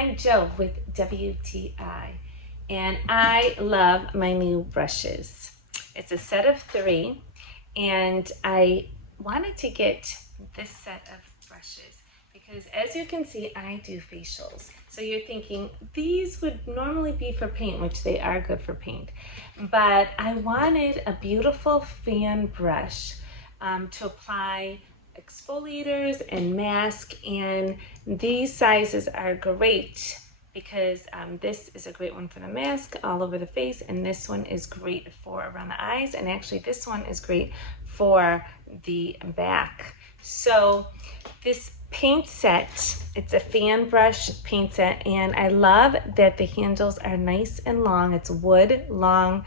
I'm Joe with WTI, and I love my new brushes. It's a set of 3, and I wanted to get this set of brushes because, as you can see, I do facials. So you're thinking these would normally be for paint, which they are good for paint, but I wanted a beautiful fan brush to apply exfoliators and mask, and these sizes are great because this is a great one for the mask all over the face, and this one is great for around the eyes, and actually this one is great for the back. So this paint set, it's a fan brush paint set, and I love that the handles are nice and long. It's wood long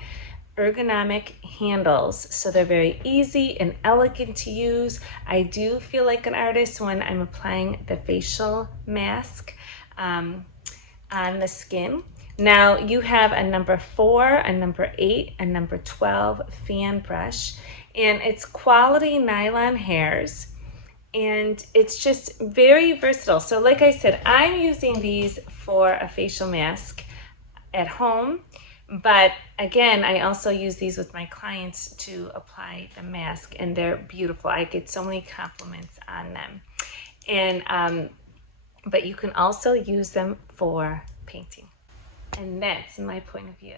ergonomic handles, so they're very easy and elegant to use. I do feel like an artist when I'm applying the facial mask on the skin. Now you have a number 4, a number 8, a number 12 fan brush, and it's quality nylon hairs, and it's just very versatile. So like I said, I'm using these for a facial mask at home, but again, I also use these with my clients to apply the mask, and they're beautiful. I get so many compliments on them. And but you can also use them for painting. And that's my point of view.